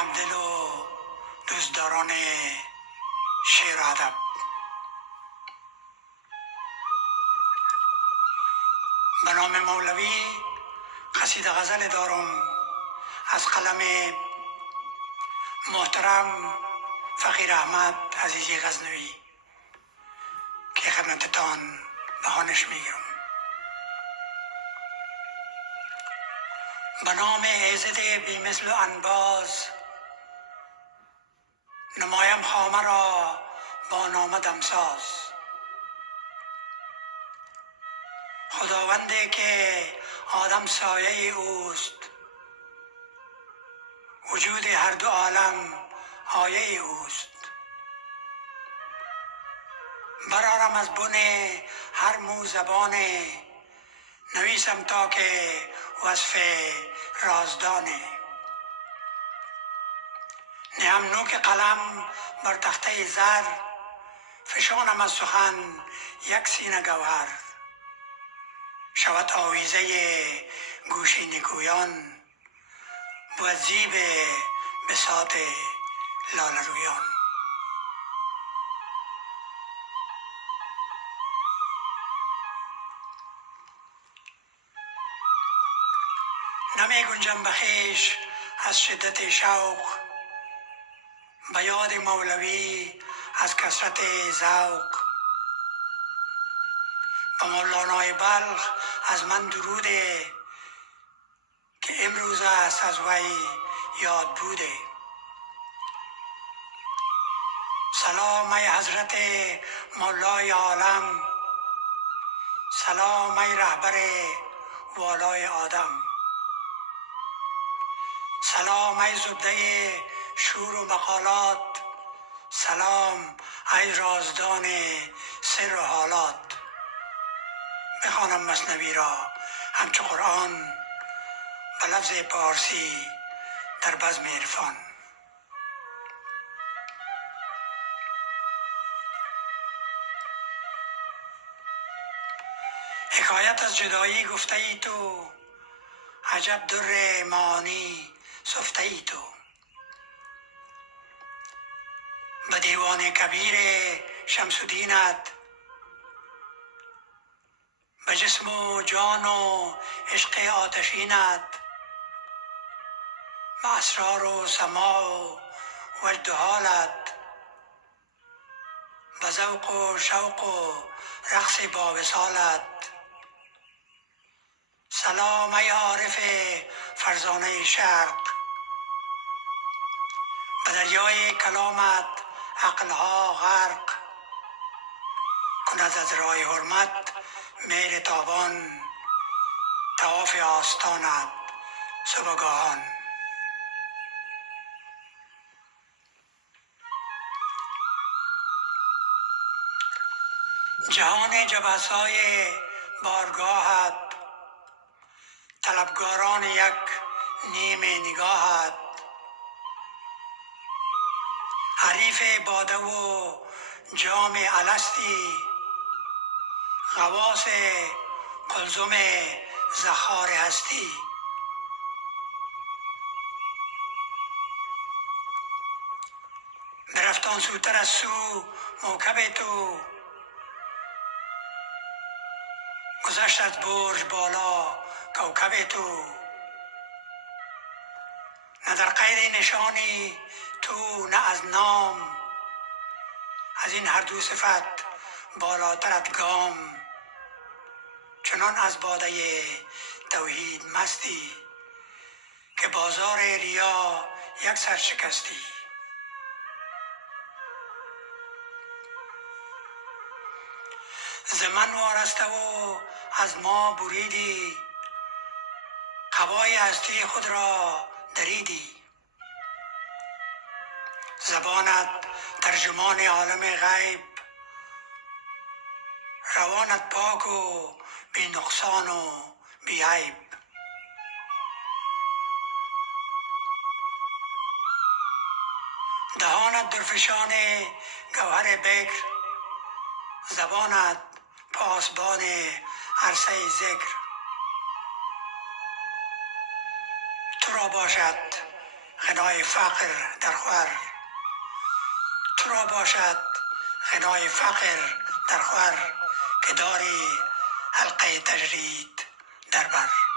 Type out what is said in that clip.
همدل و دوستداران شعر و ادب، به نام مولوی قصیده غزل دارم از قلم محترم فقیر احمد عزیزی غزنوی که خدمتتان بهانش میگیرم. به نام ایزد بی مثل و انباز، نمایم خامه را با نام دمساز. خداونده که آدم سایه اوست، وجود هر دو عالم آیه اوست. برارم از بن هر مو زبان، نویسم تا که وصف رازدانه. نهم نوک قلم بر تخته زر، فشانم از سخن یک سینه گوهر. شود آویزه گوش نیکویان، بود زیب بساط لاله رویان. نمی گنجم به خویش از شدت شوق، به یاد مولوی از کثرت ذوق. به مولانای بلخ از من دروده، که امروز است از وی یاد بوده. سلام ای حضرت مولای عالم، سلام ای رهبر والای آدم. سلام ای زبده شور و مقالات، سلام ای رازدان سر و حالات. بخوانم مثنوی را همچو قرآن، به لفظ پارسی در بزم عرفان. حکایت از جدایی گفته ای تو، عجب در معانی سفته ای تو. به دیوان کبیر شمس الدینت، به جسم و جان و عشق آتشینت، به اسرار و سماع و وجد و حالت، به ذوق و شوق و رقص باوصالت. سلام ای عارف فرزانه شرق، به دریای کلامت عقلها غرق. کند از راه حرمت مهر تابان، طواف آستانت صبحگاهان. جهان جبهه‌سای بارگاهت، طلبگاران یک نیم نگاهت. حریف باده و جام الستی، غواص قلزم زخار هستی. برفتان سوتر از سو موکب تو، گذشت از برج بالا کوکب تو. نه در قید نشانی تو نه از نام، از این هر دو صفت بالاترت گام. چنان از باده توحید مستی، که بازار ریا یک سر شکستی. ز من وارسته و از ما بریدی، قبای هستی خود را دریدی. زبانت ترجمان عالم غیب، روانت پاک و بی نقصان و بی عیب. دهانت درفشان گوهر بکر، زبانت پاسبان عرصه ذکر. تو را باشد غنای فقر در خور، تو را باشد غنای فقر در خور، که داری حلقه تجرید در بر.